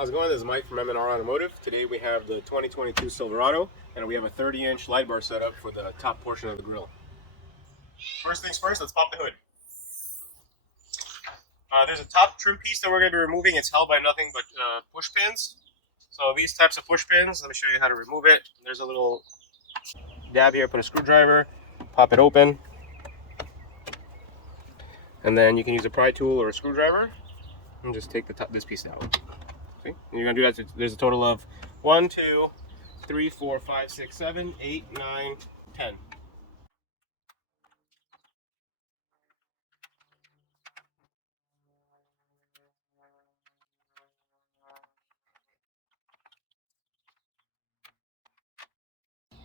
How's it going? This is Mike from M&R Automotive. Today we have the 2022 Silverado, and we have a 30-inch light bar set up for the top portion of the grille. First things first, let's pop the hood. There's a top trim piece that we're going to be removing. It's held by nothing but push pins. So these types of push pins, let me show you how to remove it. There's a little dab here, put a screwdriver, pop it open, and then you can use a pry tool or a screwdriver and just take this piece out. Okay. And you're going to do that. There's a total of 1, 2, 3, 4, 5, 6, 7, 8, 9, 10.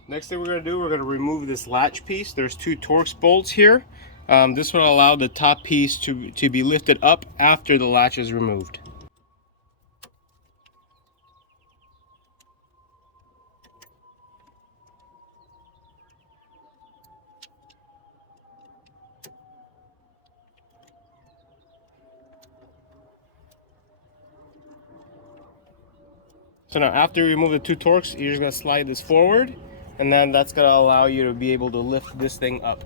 Next thing we're going to do, we're going to remove this latch piece. There's 2 Torx bolts here. This will allow the top piece to be lifted up after the latch is removed. So now after you remove the 2 Torx, you're just going to slide this forward, and then that's going to allow you to be able to lift this thing up.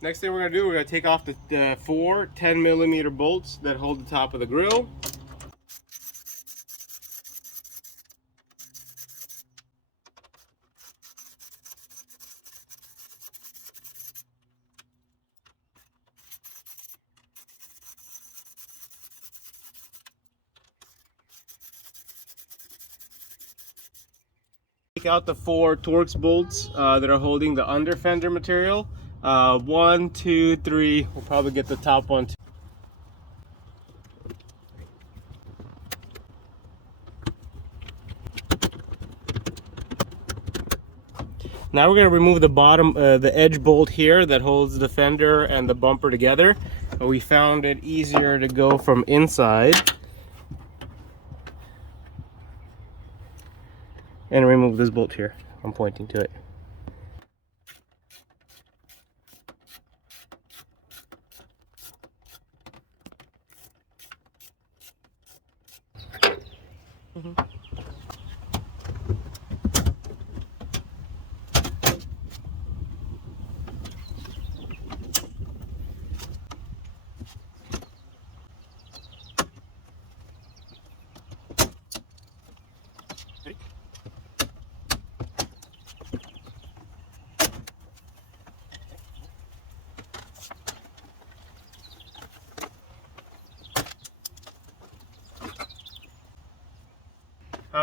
Next thing we're going to do, we're going to take off the 4 10mm bolts that hold the top of the grill. Take out the 4 Torx bolts that are holding the under fender material. 1, 2, 3. We'll probably get the top one too. Now we're going to remove the bottom, the edge bolt here that holds the fender and the bumper together. We found it easier to go from inside and remove this bolt here. I'm pointing to it.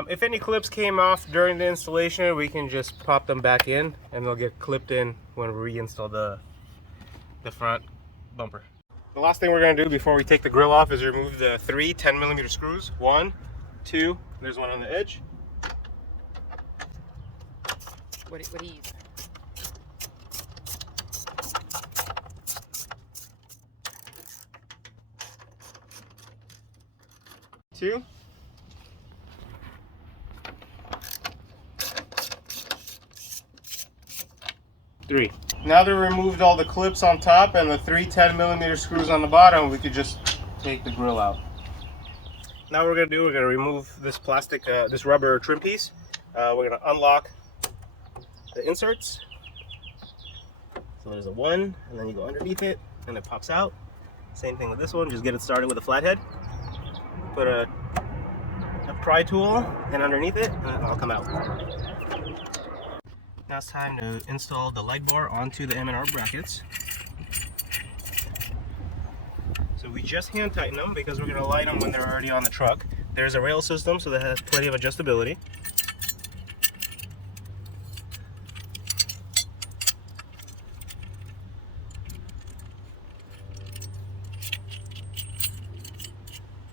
If any clips came off during the installation, we can just pop them back in and they'll get clipped in when we reinstall the front bumper. The last thing we're going to do before we take the grill off is remove the 3 10mm screws. 1, 2, there's one on the edge. What do you use? 2. 3. Now that we removed all the clips on top and the 3 10mm screws on the bottom, we could just take the grill out. Now what we're going to do, we're going to remove this plastic, this rubber trim piece. We're going to unlock the inserts. So there's a 1, and then you go underneath it, and it pops out. Same thing with this one, just get it started with a flathead. Put a pry tool in underneath it, and it'll come out. Now it's time to install the light bar onto the M&R brackets. So we just hand tighten them because we're going to light them when they're already on the truck. There's a rail system, so that has plenty of adjustability.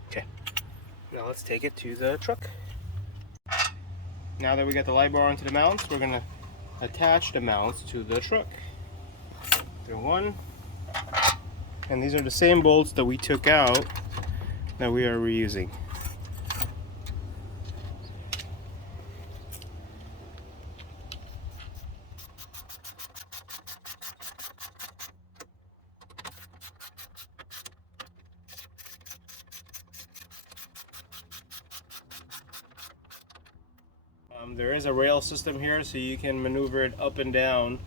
Okay, now let's take it to the truck. Now that we got the light bar onto the mounts, we're going to attach the mounts to the truck. Through 1, and these are the same bolts that we took out that we are reusing. There is a rail system here, so you can maneuver it up and down,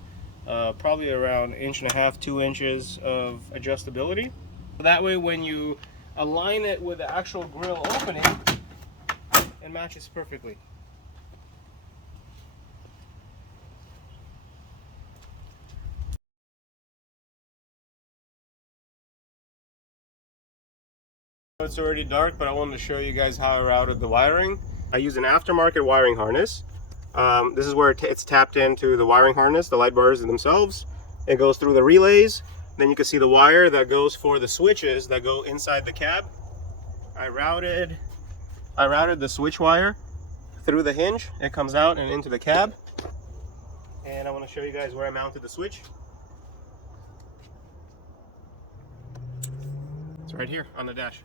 probably around 1.5 to 2 inches of adjustability. That way when you align it with the actual grill opening, it matches perfectly. It's already dark, but I wanted to show you guys how I routed the wiring. I use an aftermarket wiring harness. This is where it's tapped into the wiring harness, the light bars themselves. It goes through the relays. Then you can see the wire that goes for the switches that go inside the cab. I routed the switch wire through the hinge. It comes out and into the cab. And I want to show you guys where I mounted the switch. It's right here on the dash.